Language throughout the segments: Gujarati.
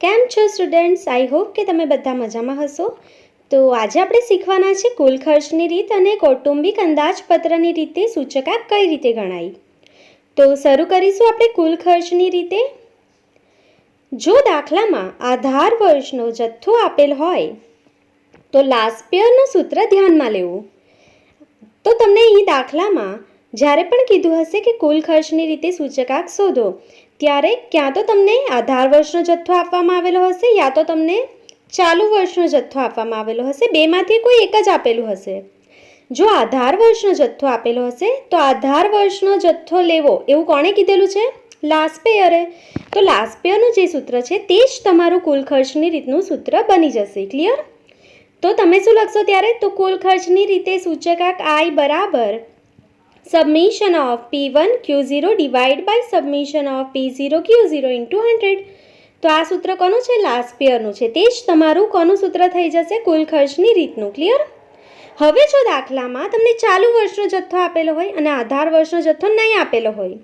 કેમ છો સ્ટુડન્ટ્સ? આઈ હોપ કે તમે બધા મજામાં હશો. તો આજે આપણે શીખવાના છે કુલ ખર્ચની રીત અને કૌટુંબિક અંદાજપત્રની રીતે સૂચકાંક કઈ રીતે ગણાય. તો શરૂ કરીશું આપણે કુલ ખર્ચની રીતે. જો દાખલામાં આધાર વર્ષનો જથ્થો આપેલ હોય તો લાસ્ટ યરનું સૂત્ર ધ્યાનમાં લેવું. તો તમને અહીં દાખલામાં જ્યારે પણ કીધું હશે કે કુલ ખર્ચની રીતે સૂચકાંક શોધો, ત્યારે ક્યાં તો તમને આધાર વર્ષનો જથ્થો આપવામાં આવેલો હશે યા તો તમને ચાલુ વર્ષનો જથ્થો આપવામાં આવેલો હશે. બેમાંથી કોઈ એક જ આપેલું હશે. જો આધાર વર્ષનો જથ્થો આપેલો હશે તો આધાર વર્ષનો જથ્થો લેવો એવું કોણે કીધેલું છે? લાસ્ટ પેયરે. તો લાસ્ટ પેયરનું જે સૂત્ર છે તે જ તમારું કુલ ખર્ચની રીતનું સૂત્ર બની જશે. ક્લિયર? તો તમે શું લખશો ત્યારે? તો કુલ ખર્ચની રીતે સૂચકાંક I બરાબર submission of P1 Q0 divide by submission of P0 Q0 into 100. તો આ સૂત્ર કોનું છે? લાસ્ટ પેયરનું છે. તે જ તમારું કોનું સૂત્ર થઈ જશે? કુલ ખર્ચની રીતનું. ક્લિયર? હવે જો દાખલામાં તમને ચાલુ વર્ષનો જથ્થો આપેલો હોય અને આધાર વર્ષનો જથ્થો નહીં આપેલો હોય,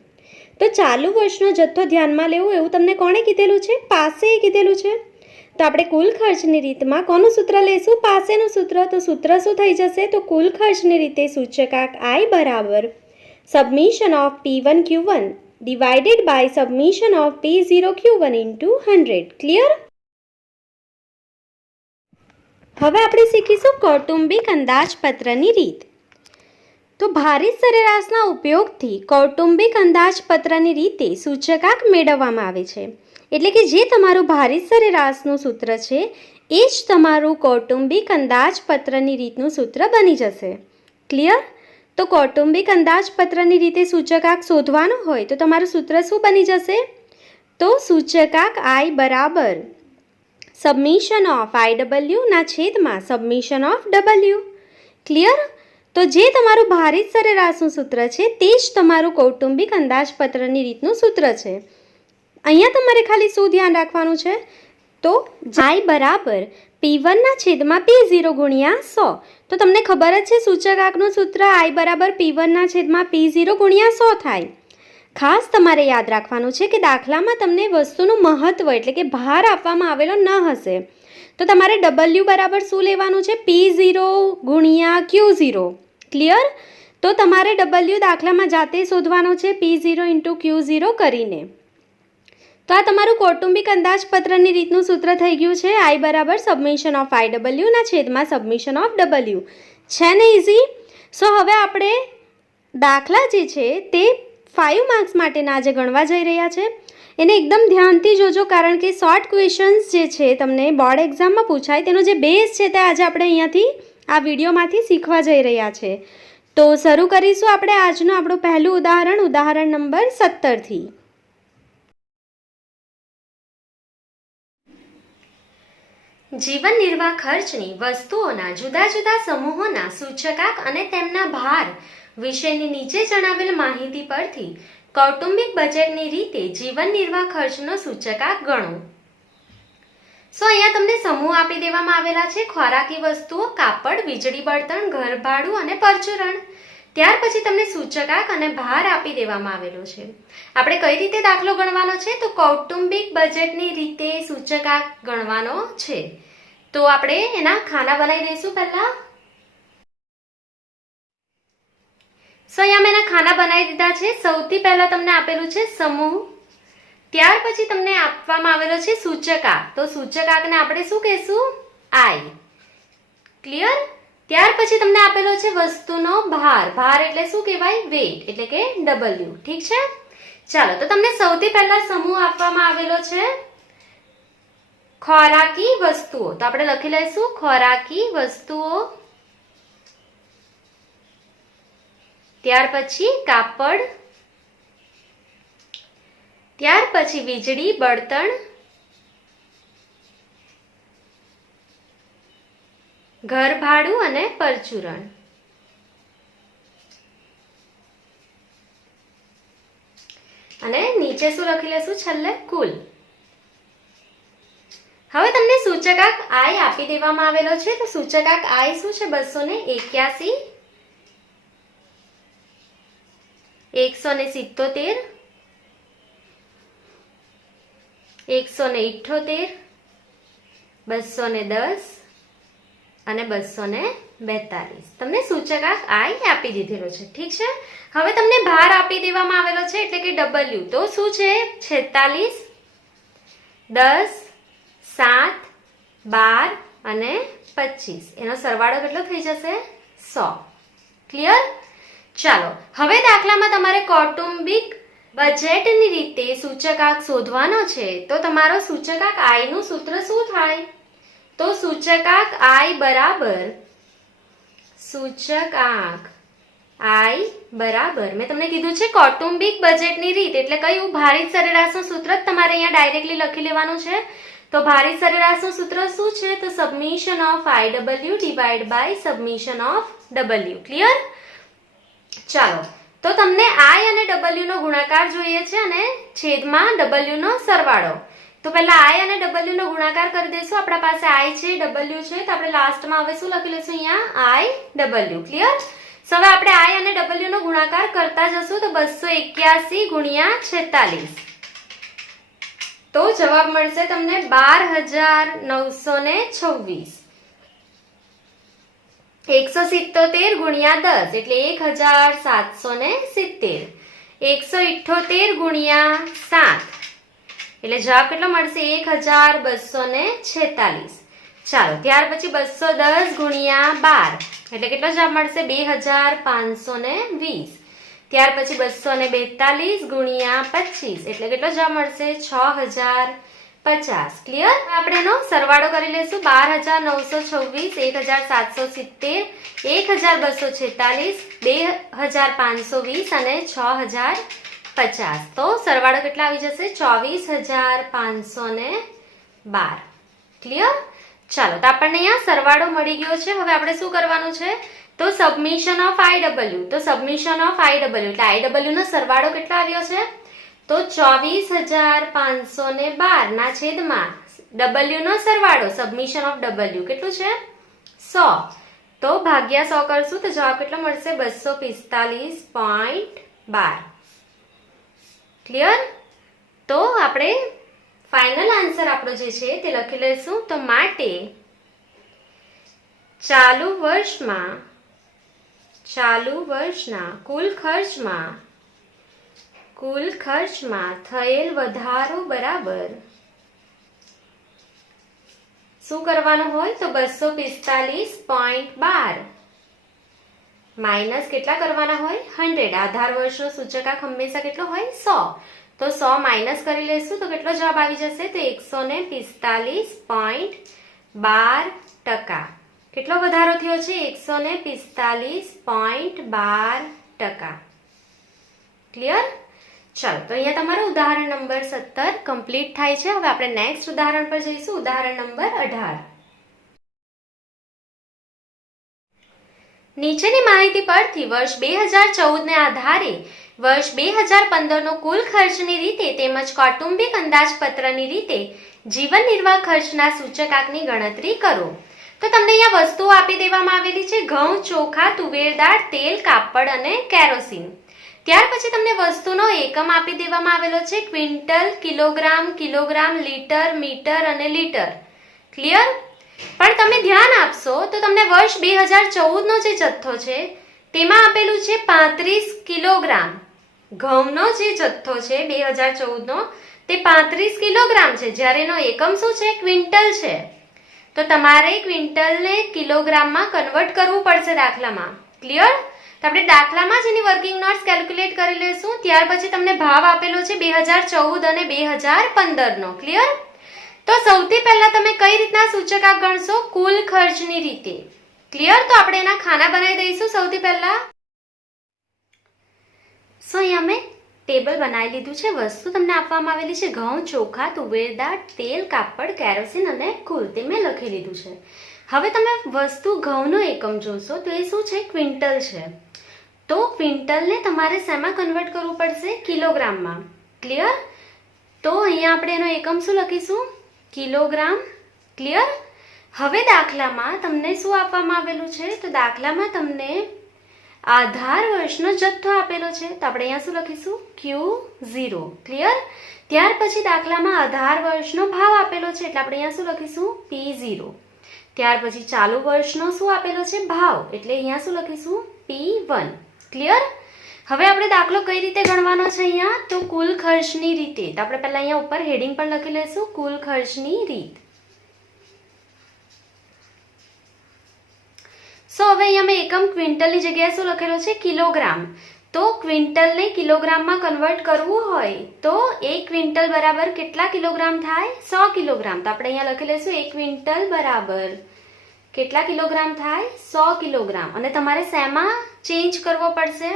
તો ચાલુ વર્ષનો જથ્થો ધ્યાનમાં લેવું એવું તમને કોણે કીધેલું છે? પાસે કીધેલું છે. તો આપણે કુલ ખર્ચની રીતમાં કોનું સૂત્ર લેશું? પાસેનું સૂત્ર. તો સૂત્ર શું થઈ જશે? તો કુલ ખર્ચની રીતે સૂચકાંક I બરાબર submission of P1 Q1 divided by submission of P0 Q1 into 100. Clear? હવે આપણે શીખીશું કૌટુંબિક અંદાજપત્રની રીત. તો ભારિત સરેરાશના ઉપયોગથી કૌટુંબિક અંદાજપત્રની રીતે સૂચકાંક મેળવવામાં આવે છે. એટલે કે જે તમારું ભારિત સરેરાશનું સૂત્ર છે એ જ તમારું કૌટુંબિક અંદાજપત્રની રીતનું સૂત્ર બની જશે. ક્લિયર? તો કૌટુંબિક અંદાજપત્રની રીતે સૂચકાંક શોધવાનું હોય તો તમારું સૂત્ર શું બની જશે? તો સૂચકાંક I બરાબર સબમિશન ઓફ IW ના છેદમાં સબમિશન ઓફ W. ક્લિયર? તો જે તમારું ભારિત સરેરાશનું સૂત્ર છે તે જ તમારું કૌટુંબિક અંદાજપત્રની રીતનું સૂત્ર છે. અહીંયા તમારે ખાલી શું ધ્યાન રાખવાનું છે? તો I બરાબર P1 ના છેદમાં P0 ગુણ્યા 100. તો તમને ખબર જ છે સૂચકાંકનું સૂત્ર I બરાબર P1 ના છેદમાં P0 ગુણ્યા 100 થાય. ખાસ તમારે યાદ રાખવાનું છે કે દાખલામાં તમને વસ્તુનું મહત્વ એટલે કે ભાર આપવામાં આવેલો ન હશે, તો તમારે W બરાબર શું લેવાનું છે? P0 ગુણ્યા Q0. ક્લિયર? તો તમારે W દાખલામાં જાતે શોધવાનો છે P0 ઇન્ટુ Q0 કરીને. તો આ તમારું કૌટુંબિક અંદાજપત્રની રીતનું સૂત્ર થઈ ગયું છે I બરાબર સબમિશન ઓફ IW ના છેદમાં સબમિશન ઓફ W. છે ને ઇઝી? સો હવે આપણે દાખલા જે છે તે 5 માર્ક્સ માટેના આજે ગણવા જઈ રહ્યા છે. એને એકદમ ધ્યાનથી જોજો, કારણ કે શોર્ટ ક્વેશ્ચન્સ જે છે તમને બોર્ડ એક્ઝામમાં પૂછાય તેનો જે બેઝ છે તે આજે આપણે અહીંયાથી આ વિડીયોમાંથી શીખવા જઈ રહ્યા છે. તો શરૂ કરીશું આપણે આજનું આપણું પહેલું ઉદાહરણ નંબર 17થી. જીવન નિર્વાહ ખર્ચની વસ્તુઓના જુદા જુદા સમૂહોના સૂચકાંક અને તેમના ભાર વિશેની નીચે જણાવેલ માહિતી પરથી કૌટુંબિક બજેટની રીતે જીવન નિર્વાહ ખર્ચનો સૂચકાંક ગણો. સો અહીંયા તમને સમૂહ આપી દેવામાં આવેલા છે: ખોરાકી વસ્તુઓ, કાપડ, વીજળી, બળતણ, ઘર ભાડું અને પરચુરણ. ત્યાર પછી તમને સૂચકાંક અને ભાર આપી દેવામાં આવેલો છે. આપણે કઈ રીતે દાખલો ગણવાનો છે? તો કૌટુંબિક બજેટની રીતે સૂચકાંક ગણવાનો છે. તો આપણે એના ખાના બનાવી દઈશું પહેલા. સો અહીંયા મેં એના ખાના બનાવી દીધા છે. સૌથી પહેલા તમને આપેલું છે સમૂહ, ત્યાર પછી તમને આપવામાં આવેલો છે સૂચકાંક. તો સૂચકાંકને આપણે શું કહેશું? I. ક્લિયર? ત્યાર પછી તમને આપેલો છે વસ્તુનો ભાર. ભાર એટલે શું કહેવાય? વેઇટ એટલે કે W. ઠીક છે? ચાલો, તો તમને સૌથી પહેલા સમૂહ આપવામાં આવેલો છે ખોરાકી વસ્તુઓ. તો આપણે લખી લઈશું ખોરાકી વસ્તુઓ, ત્યાર પછી કાપડ, ત્યાર પછી વીજળી, બળતણ, ઘર ભાડું અને પરચુરણ. અને નીચે શું લખી લેશું છેલ્લે? કુલ. હવે તમને સૂચકાંક I આપી દેવામાં આવેલો છે. તો સૂચકાંક I શું છે? 281, 177, 178, 210 અને 242. તમને સૂચકાંક આઈ આપી દીધેલો છે. ઠીક છે. હવે તમને ભાર આપી દેવામાં આવેલો છે એટલે કે W. તો શું છે? 46, 10, 7, 12 અને 25. એનો સરવાળો કેટલો થઈ જશે? 100. ક્લિયર? ચાલો હવે દાખલામાં તમારે કૌટુંબિક બજેટની રીતે સૂચકાંક શોધવાનો છે. તો તમારો સૂચકાંક આઈ નું સૂત્ર શું થાય? તો સૂચકાંક આઈ બરાબર મેં તમને કીધું છે કૌટુંબિક બજેટની રીત એટલે કયું? ભારિત સરેરાશનું સૂત્ર જ તમારે અહીંયા ડાયરેક્ટલી લખી લેવાનું છે. તો ભારિત સરેરાશનું સૂત્ર શું છે? તો submission of IW divide by submission of W. Clear? ચાલો તો તમને I અને W નો ગુણાકાર જોઈએ છે અને છેદમાં W નો સરવાળો. તો પહેલા I અને W નો ગુણાકાર કરી દઈશું. આપણા પાસે I છે, W છે, તો આપણે લાસ્ટમાં હવે શું લખી લઈશું? અહીંયા IW. ક્લિયર? સો હવે આપણે I અને W નો ગુણાકાર કરતા જશું. તો 281 ગુણ્યા 46. તો જવાબ મળશે તમને 12,926. 177 ગુણ્યા 10 એટલે 1,770. 178 ગુણ્યા 7 એટલે જવાબ કેટલો મળશે? 1,246. ચાલો ત્યાર પછી 210 ગુણ્યા 12 એટલે કેટલો જવાબ મળશે? 2,520. ત્યાર પછી 242 ગુણ્યા 25 એટલે કેટલો જવાબ મળશે? 6,050. ક્લિયર? આપણે એનો સરવાળો કરી લઈશું. 12,926, 1,770, 1,246, 2,520 અને 6,050. તો સરવાળો કેટલા આવી જશે? 24,512. ક્લિયર? ચાલો તો આપણને અહીંયા સરવાળો મળી ગયો છે. હવે આપણે શું કરવાનું છે? તો સબમિશન ઓફ IW. તો સબમિશન ઓફ IW એટલે IW નો સરવાળો કેટલો આવ્યો છે? તો 24,512 ના છેદમાં W નો સરવાળો સબમિશન ઓફ W કેટલું છે? 100. તો ભાગ્યા 100 કરશું તો જવાબ કેટલો મળશે? 245.12. ક્લિયર? તો આપણે ફાઇનલ આન્સર આપણો જે છે તે લખી લઈશું. તો માટે ચાલુ વર્ષના કુલ ખર્ચમાં થયેલ વધારો બરાબર શું કરવાનું હોય? તો 245.12 માઇનસ કેટલા કરવાના હોય? 100. આધાર વર્ષનો સૂચકાંક હંમેશા કેટલો હોય? 100. તો 100 માઇનસ કરી લઈશું તો કેટલો જવાબ આવી જશે? તો 145.12%. કેટલો વધારો થયો છે? 145.12%. ક્લિયર? ચાલો તો અહીંયા તમારું ઉદાહરણ નંબર 17 કમ્પ્લીટ થાય છે. હવે આપણે નેક્સ્ટ ઉદાહરણ પર જઈશું. ઉદાહરણ નંબર 18. નીચેની માહિતી પરથી વર્ષ 2014 ને આધારે વર્ષ 2015 નો કુલ ખર્ચની રીતે તેમજ કૌટુંબિક અંદાજપત્રની રીતે જીવન નિર્વાહ ખર્ચના સૂચકાંકની ગણતરી કરો. તો તમને અહીંયા વસ્તુઓ આપી દેવામાં આવેલી છે: ઘઉં, ચોખા, તુવેર દાળ, તેલ, કાપડ અને કેરોસીન. ત્યાર પછી તમને વસ્તુનો એકમ આપી દેવામાં આવેલો છે: ક્વિન્ટલ, કિલોગ્રામ, લીટર, મીટર અને લીટર. ક્લિયર? પણ તમે ધ્યાન આપશો તો તમને વર્ષ 2014 નો જે જથ્થો છે તેમાં આપેલું છે 35 કિલોગ્રામ. ઘઉંનો જે જથ્થો છે 2014 નો તે 35 કિલોગ્રામ છે, જ્યારે એનો એકમ શું છે? ક્વિન્ટલ છે. તો તમારે ક્વિન્ટલને કિલોગ્રામમાં કન્વર્ટ કરવું પડશે દાખલામાં. ક્લિયર? તો આપણે દાખલામાં જ એની વર્કિંગ નોટ્સ કેલ્ક્યુલેટ કરી લઈશું. ત્યાર પછી તમને ભાવ આપેલો છે 2014 અને 2015 નો. ક્લિયર? તો સૌથી પહેલા તમે કઈ રીતના સૂચકાંક ગણશો? કુલ ખર્ચની રીતે. ક્લિયર? તો આપણે એના ખાના બનાવી દઈશું. સૌથી પહેલા અહીંયા મેં ટેબલ બનાવી લીધું છે. વસ્તુ તમને આપવામાં આવેલી છે: ઘઉં, ચોખા, તુવેર દાળ, તેલ, કાપડ, કેરોસીન અને કુલ. તે મેં લખી લીધું છે. હવે તમે વસ્તુ ઘઉંનો એકમ જોશો તો એ શું છે? ક્વિન્ટલ છે. તો ક્વિન્ટલને તમારે શેમાં કન્વર્ટ કરવું પડશે? કિલોગ્રામમાં. ક્લિયર? તો અહીંયા આપણે એનો એકમ શું લખીશું? કિલોગ્રામ. ક્લિયર? હવે દાખલામાં તમને શું આપવામાં આવેલું છે? તો દાખલામાં તમને આધાર વર્ષનો જથ્થો આપેલો છે તો આપણે અહીંયા શું લખીશું Q0. ક્લિયર? ત્યાર પછી દાખલામાં આધાર વર્ષનો ભાવ આપેલો છે એટલે આપણે અહીંયા શું લખીશું P0. ત્યાર પછી ચાલુ વર્ષનો શું આપેલો છે ભાવ એટલે અહીંયા શું લખીશું P1. ક્લિયર? હવે આપણે દાખલો કઈ રીતે ગણવાનો છે અહીંયા તો કુલ ખર્ચની રીતે. તો આપણે પહેલા અહીંયા ઉપર હેડિંગ પણ લખી લઈશું કુલ ખર્ચની રીત. સો હવે અહીંયા મેં એકમ ક્વિન્ટલની જગ્યાએ શું લખેલો છે કિલોગ્રામ. તો ક્વિન્ટલને કિલોગ્રામમાં કન્વર્ટ કરવું હોય તો 1 ક્વિન્ટલ બરાબર કેટલા કિલોગ્રામ થાય 100 કિલોગ્રામ. તો આપણે અહીંયા લખી લઈશું 1 ક્વિન્ટલ બરાબર કેટલા કિલોગ્રામ થાય 100 કિલોગ્રામ. અને તમારે શેમાં ચેન્જ કરવો પડશે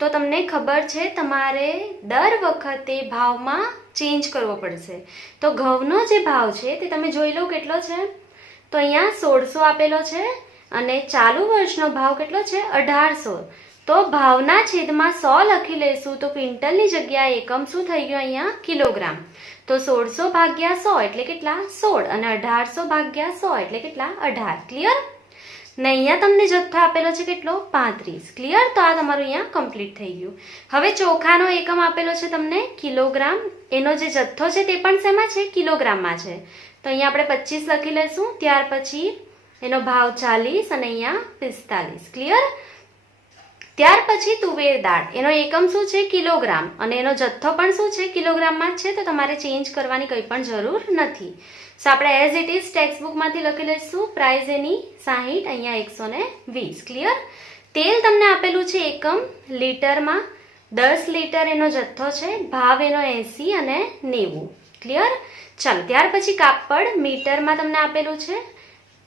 તો તમને ખબર છે તમારે દર વખતે ભાવમાં ચેન્જ કરવો પડશે. તો ઘઉંનો જે ભાવ છે તે તમે જોઈ લો કેટલો છે તો અહીંયા 1600 આપેલો છે અને ચાલુ વર્ષનો ભાવ કેટલો છે 1800. તો ભાવના છેદમાં 100 લખી લઈશું તો ક્વિન્ટલની જગ્યાએ એકમ શું થઈ ગયો અહીંયા કિલોગ્રામ. તો 1600 ભાગ્યા 100 એટલે કેટલા 16 અને 1800 ભાગ્યા 100 એટલે કેટલા 18. ક્લિયર? ને અહીંયા તમને જથ્થો આપેલો છે કેટલો 35. ક્લિયર? તો આ તમારું અહીંયા કમ્પ્લીટ થઈ ગયું. હવે ચોખાનો એકમ આપેલો છે તમને કિલોગ્રામ. એનો જે જથ્થો છે તે પણ શેમાં છે કિલોગ્રામમાં છે. તો અહીંયા આપણે 25 લખી લઈશું. ત્યાર પછી એનો ભાવ 40 અને અહીંયા 45. ક્લિયર? ત્યાર પછી તુવેર દાળ એનો એકમ શું છે કિલોગ્રામ અને એનો જથ્થો પણ શું છે કિલોગ્રામમાં જ છે. તો તમારે ચેન્જ કરવાની કંઈ પણ જરૂર નથી. સો આપણે એઝ ઇટ ઇઝ ટેક્સ્ટ બુકમાંથી લખી લઈશું પ્રાઇસ એની 60 અહીંયા 120. ક્લિયર? તેલ તમને આપેલું છે એકમ લીટરમાં 10 લીટર એનો જથ્થો છે. ભાવ એનો 80 અને 90. ક્લિયર? ચાલો ત્યાર પછી કાપડ મીટરમાં તમને આપેલું છે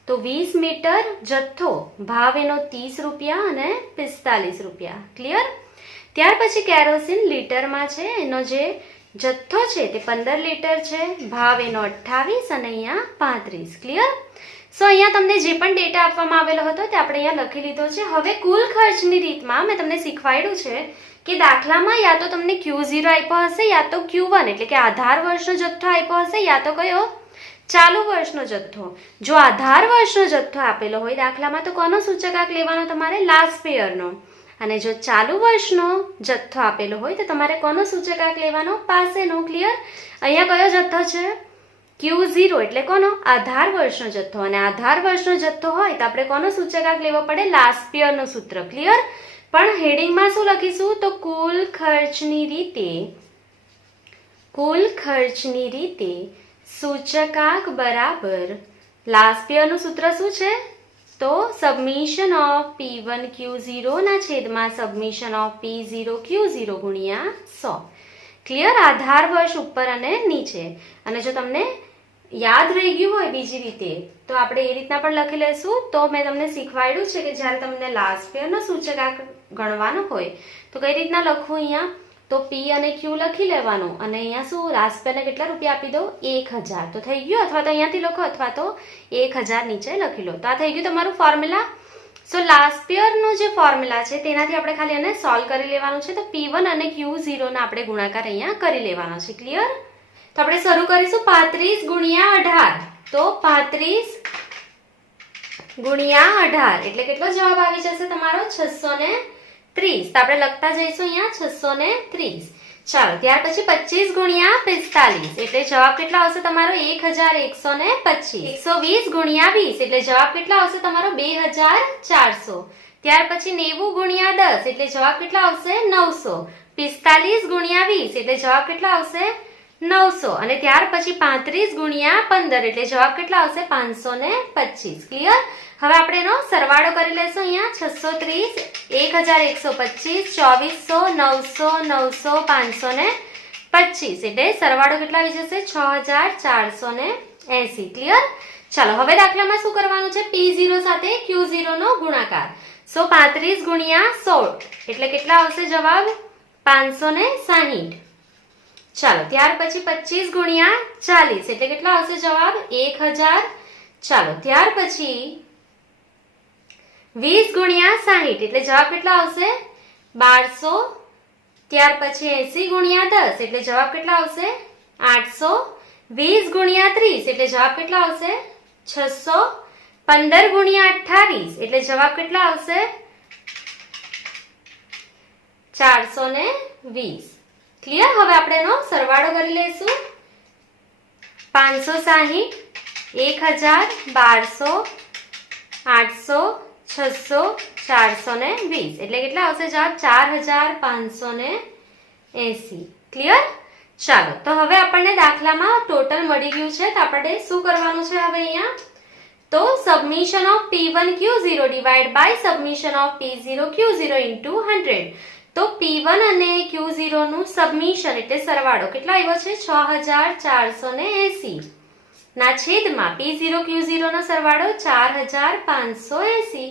તો 20 મીટર જથ્થો ભાવ એનો 30 રૂપિયા અને 45 રૂપિયા. ક્લિયર? ત્યાર પછી કેરોસીન લીટરમાં છે એનો જે જથ્થો છે તે 15 લીટર છે. ભાવ એનો 28 અને અહીંયા 35. ક્લિયર? સો અહીંયા તમને જે પણ ડેટા આપવામાં આવેલો હતો તે આપણે અહીંયા લખી લીધો છે. હવે કુલ ખર્ચની રીતમાં મેં તમને શીખવાડ્યું છે કે દાખલામાં યા તો તમને Q0 આપ્યો હશે યા તો Q1 એટલે કે આધાર વર્ષનો જથ્થો આપ્યો હશે યા તો કયો ચાલુ વર્ષનો જથ્થો. જો આધાર વર્ષનો જથ્થો આપેલો હોય દાખલામાં તો કોનો સૂચકાંક લેવાનો તમારે લાસ્ટ પેયરનો. અને જો ચાલુ વર્ષનો જથ્થો આપેલો હોય તો તમારે કોનો સૂચકાંક લેવાનો પાસેનો. ક્લિયર? અહીંયા કયો જથ્થો છે Q0 એટલે કોનો આધાર વર્ષનો જથ્થો. અને આધાર વર્ષનો જથ્થો હોય તો આપણે કોનો સૂચકાંક લેવો પડે લાસ્ટ પેયરનો સૂત્ર. ક્લિયર? પણ હેડિંગમાં શું લખીશું તો કુલ ખર્ચની રીતે સૂચકાંક બરાબર લાસ્ટ યરનું સૂત્ર શું છે તો સબમિશન ઓફ P1 Q0 ના છેદમાં સબમિશન ઓફ P0 Q0 ગુણ્યા 100. ક્લિયર? આધાર વર્ષ ઉપર અને નીચે. અને જો તમને યાદ રહી ગયું હોય બીજી રીતે તો આપણે એ રીતના પણ લખી લઈશું. તો મેં તમને શીખવાડ્યું છે કે જ્યારે તમને લાસ્ટ યરનો સૂચકાંક ગણવાનો હોય તો કઈ રીતના લખવું અહીંયા તો P અને Q લખી લેવાનું અને અહીંયા શું લાસ્ટ પેને કેટલા રૂપિયા આપી દો 1000 તો થઈ ગયું. અથવા તો અહીંયાથી લખો અથવા તો 1000 નીચે લખી લો. તો આ થઈ ગયું તમારું ફોર્મ્યુલા. સો લાસ્ટ યરનો જે ફોર્મ્યુલા છે તેનાથી આપણે ખાલી એને સોલ્વ કરી લેવાનું છે. તો P1 અને Q0 ના આપણે ગુણાકાર અહીંયા કરી લેવાનો છે. ક્લિયર? તો આપણે શરૂ કરીશું 35 ગુણ્યા 18. તો 35 ગુણ્યા 18 એટલે કેટલો જવાબ આવી જશે તમારો 630. તો આપણે લખતા જઈશું અહીંયા 630. ચાલો ત્યાર પછી 25 ગુણ્યા 45 એટલે જવાબ કેટલો આવશે તમારો 1125. 120 ગુણ્યા 20 એટલે જવાબ કેટલો આવશે તમારો 2400. ત્યાર પછી 90 ગુણ્યા 10 એટલે જવાબ કેટલો આવશે 900. 45 ગુણ્યા 20 એટલે જવાબ કેટલો આવશે 900. અને ત્યાર પછી 35 ગુણ્યા 15 એટલે જવાબ કેટલો આવશે 525. ક્લિયર? હવે આપણે એનો સરવાળો કરી લેશું. અહીંયા 630 1125 2400 900 900 525 એટલે સરવાળો કેટલા આવી જશે 6480. ક્લિયર? ચાલો હવે દાખલામાં શું કરવાનું છે P0 સાથે Q0 નો ગુણાકાર. સો 35 ગુણ્યા 16 એટલે કેટલા આવશે જવાબ 560. ચાલો ત્યાર પછી 25 ગુણ્યા 40 એટલે કેટલા આવશે જવાબ 1000. ચાલો ત્યાર પછી 20 ગુણ્યા 60 એટલે જવાબ કેટલો આવશે 1200. ત્યાર પછી 80 ગુણ્યા 10 એટલે જવાબ કેટલો આવશે 800. 20 ગુણ્યા 30 એટલે જવાબ કેટલો આવશે 600. 15 ગુણ્યા 28 એટલે જવાબ કેટલો આવશે 420. ક્લિયર? હવે આપણે એનો સરવાળો કરી લઈશું. 560, 1000, 1200, 800, 600, 420. એટલે કેટલા આવશે જવાબ? 4580. ક્લિયર? ચાલો, તો હવે આપણને દાખલામાં ટોટલ મળી ગયું છે. તો આપણે શું કરવાનું છે હવે અહીંયા? તો submission of P1 Q0 divide by submission of P0 Q0 into 100. તો P1 અને Q0 નું સબમિશન એટલે સરવાળો કેટલો આવ્યો છે? 6480 ના છેદમાં P0 Q0 નો સરવાળો 4580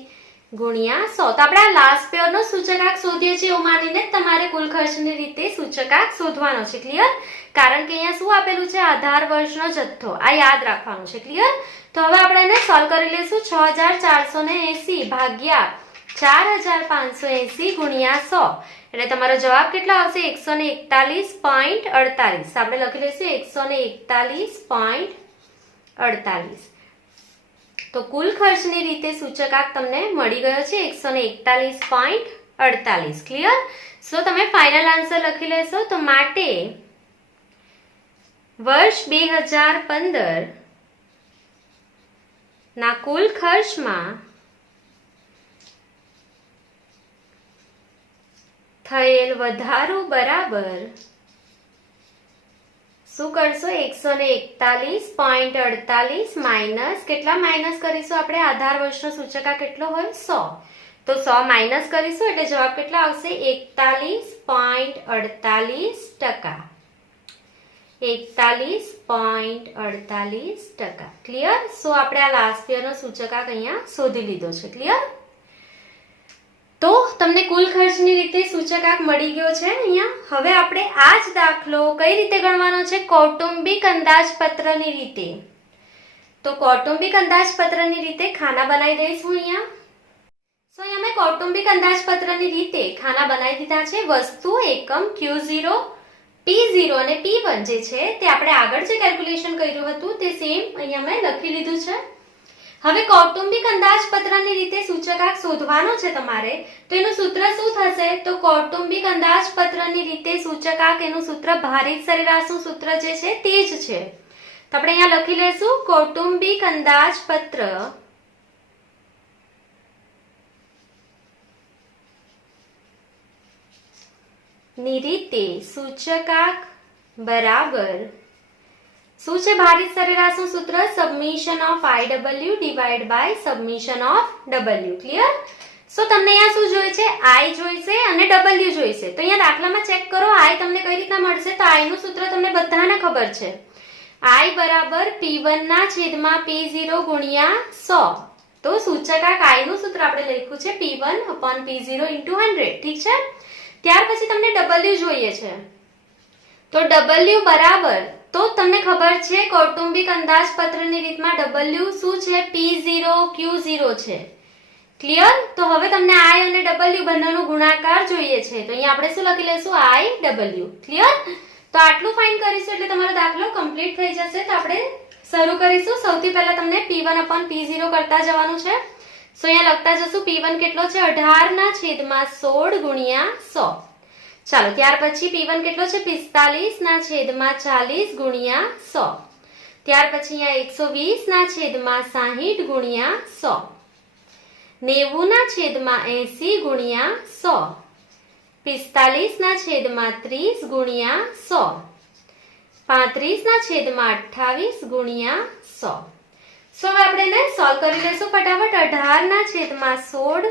ગુણ્યા 100. તો આપણે આ લાસ્ટ પેયર નો સૂચકાંક શોધીએ છીએ એવું માનીને તમારે કુલ ખર્ચની રીતે સૂચકાંક શોધવાનો છે. ક્લિયર? કારણ કે અહીંયા શું આપેલું છે? આધાર વર્ષનો જથ્થો. આ યાદ રાખવાનું છે. ક્લિયર? તો હવે આપણે એને સોલ્વ કરી લઈશું. 6480 ભાગ્યા 4580 ગુણ્યા 100 એટલે તમારો જવાબ કેટલો આવશે? 141.48. આપણે લખી લઈશું 141.48. તો કુલ ખર્ચની રીતે સૂચકાંક તમને મળી ગયો છે 141.48. ક્લિયર? સો તમે ફાઇનલ આન્સર લખી લેશો. તો માટે વર્ષ 2015 ના કુલ ખર્ચમાં થયેલ વધારો બરાબર શું કરશો? 141.48 માઇનસ કેટલા માઇનસ કરીશું આપણે? આધાર વર્ષનો સૂચકાંક કેટલો હોય? 100. તો 100 માઇનસ કરીશું એટલે જવાબ કેટલો આવશે? 41.48%. 41.48%. ક્લિયર? સો આપણે આ લાસ્ટ યર નો સૂચકાંક અહીંયા શોધી લીધો છે. ક્લિયર? તો તમને કુલ ખર્ચની રીતે સૂચકાંક મળી ગયો છે અહીંયા. હવે આપણે આ જ દાખલો કઈ રીતે ગણવાનો છે? કૌટુંબિક અંદાજપત્રની રીતે. તો કૌટુંબિક અંદાજપત્રની રીતે ખાના બનાવી દઈશું અહીંયા. સો અહીંયા મેં કૌટુંબિક અંદાજપત્રની રીતે ખાના બનાવી દીધા છે. વસ્તુ એકમ Q0, P0 અને P1 જે છે તે આપણે આગળ જે કેલ્ક્યુલેશન કર્યું હતું તે સેમ અહીંયા મેં લખી લીધું છે. હવે કૌટુંબિક અંદાજપત્રની રીતે સૂચકાંક શોધવાનો છે તમારે. તો એનું સૂત્ર શું થશે? તો કૌટુંબિક અંદાજપત્રની રીતે સૂચકાંક એનું સૂત્ર ભારિત સરેરાશનું સૂત્ર જે છે તે જ છે. તો આપણે અહીંયા લખી લઈશું કૌટુંબિક અંદાજપત્ર ની રીતે સૂચકાંક બરાબર શું છે? ભારિત સરેરાશનું સૂત્ર submission of IW divide by submission of W. Clear? So તમને અહીંયા શું જોઈએ છે? I જોઈશે અને W જોઈશે. તો અહીંયા દાખલામાં ચેક કરો I તમને કઈ રીતના મળશે. તો I નું સૂત્ર તમને બધાને ખબર છે. I બરાબર P1 ના છેદમાં P0 ગુણ્યા 100. તો સૂચકાંક I નું સૂત્ર આપણે લખ્યું છે P1 upon P0 into 100. ઠીક છે? ત્યાર પછી તમને W જોઈએ છે. તો W બરાબર તો તમને ખબર છે કૌટુંબિક અંદાજપત્રની રીતમાં W શું છે? P0 Q0 છે. ક્લિયર? તો હવે તમને I અને W બંનેનો ગુણાકાર જોઈએ છે. તો અહીંયા આપણે શું લખી લઈશું? IW. ક્લિયર? તો આટલું ફાઇન કરીશું એટલે તમારો દાખલો કમ્પ્લીટ થઈ જશે. તો આપણે શરૂ કરીશું. સૌથી પહેલા તમને P1 upon P0 કરતા જવાનું છે. સો અહીંયા લખતા જશું P1 કેટલો છે? 18 ના છેદમાં 16 ગુણ્યા 100. ચાલો, ત્યાર પછી P1 કેટલો છે? 45 ના છેદમાં 40 ગુણ્યા 100. ત્યાર પછી અહીંયા 120 ના છેદમાં 60 ગુણ્યા 100. 90 ના છેદમાં 80 ગુણ્યા 100. 45 ના છેદમાં 30 ગુણ્યા 100. 35 ના છેદમાં 28 ગુણ્યા 100. સો હવે આપણે એને સોલ્વ કરી લઈશું ફટાફટ. 18 ના છેદમાં 16